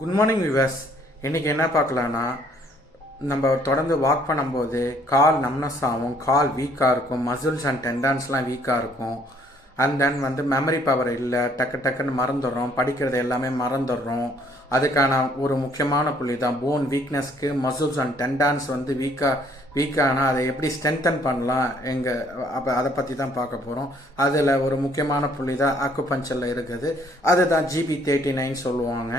Good morning viewers. இன்றைக்கி என்ன பார்க்கலான்னா, நம்ம தொடர்ந்து வாக் பண்ணும்போது கால் நம்னஸ் ஆகும், கால் வீக்காக இருக்கும், மசில்ஸ் அண்ட் டெண்டான்ஸ்லாம் வீக்காக இருக்கும். அண்ட் தென் மெமரி பவர் இல்லை, டக்குன்னு மறந்துடுறோம், படிக்கிறது எல்லாமே மறந்துடுறோம். அதுக்கான ஒரு முக்கியமான புள்ளி தான் போன் வீக்னஸ்க்கு மசில்ஸ் அண்ட் டெண்டான்ஸ் வீக்கானால் அதை எப்படி ஸ்ட்ரென்தன் பண்ணலாம் அப்போ அதை பற்றி தான் பார்க்க போகிறோம். அதில் ஒரு முக்கியமான புள்ளி தான் அக்குபஞ்சரில் இருக்குது. அதுதான் GB39 சொல்லுவாங்க.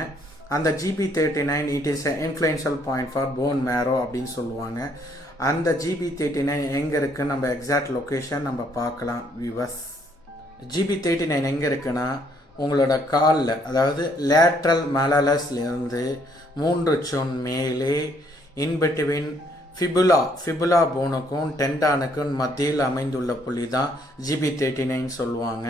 அந்த GB39 it is influential point for phone மேரோ அப்படின்னு சொல்லுவாங்க. அந்த GB39 எங்கே இருக்குன்னு நம்ம எக்ஸாக்ட் லொக்கேஷன் நம்ம பார்க்கலாம் வியூவர்ஸ். GB39 எங்கே இருக்குன்னா உங்களோட காலில், அதாவது லேட்ரல் மலலஸ்லேருந்து 3 சுன் மேலே இன்பிட்வீன் ஃபிபுலா போனுக்கும் டெண்டானுக்கும் மத்தியில் அமைந்துள்ள புள்ளி தான் GB39 சொல்லுவாங்க.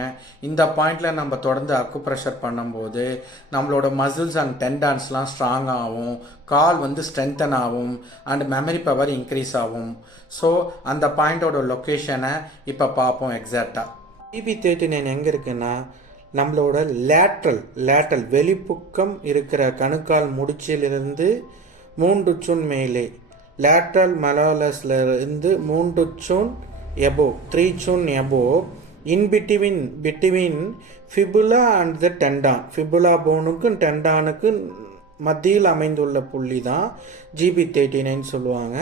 இந்த பாயிண்டில் நம்ம தொடர்ந்து அக்குப்ரெஷர் பண்ணும்போது நம்மளோட மசில்ஸ் அண்ட் டெண்டான்ஸ்லாம் ஸ்ட்ராங் ஆகும், கால் ஸ்ட்ரென்தன் ஆகும் அண்ட் மெமரி பவர் இன்க்ரீஸ் ஆகும். ஸோ அந்த பாயிண்டோட லொக்கேஷனை இப்போ பார்ப்போம் எக்ஸாக்டாக. GB39 எங்கே இருக்குன்னா நம்மளோட லேட்ரல் வெளிப்புக்கம் இருக்கிற கணுக்கால் முடிச்சிலிருந்து 3 சுன் மேலே, லேட்ரல் மலாலஸ்ல இருந்து 3 சுன் எபோவ், 3 சுன் above, in between fibula and the tendon, fibula போனுக்கும் டெண்டானுக்கும் மத்தியில் அமைந்துள்ள புள்ளி தான் GB39 சொல்லுவாங்க.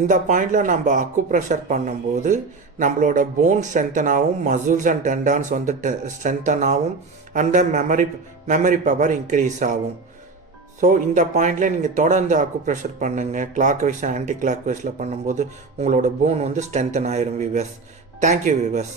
இந்த பாயிண்டில் நம்ம அக்குப்ரெஷர் பண்ணும்போது நம்மளோட போன் ஸ்ட்ரென்தன் ஆகும், மசில்ஸ் அண்ட் டெண்டான்ஸ் ஸ்ட்ரென்தன் ஆகும், அந்த மெமரி பவர் இன்க்ரீஸ் ஆகும். ஸோ இந்த பாயிண்டில் நீங்கள் தொடர்ந்து அக்குப்ரெஷர் பண்ணுங்கள். கிளாக் வைஸ் ஆன்டி கிளாக் வைஸில் பண்ணும்போது உங்களோட போன் ஸ்ட்ரென்தன் ஆயிரும் வியூவர்ஸ். Thank you viewers.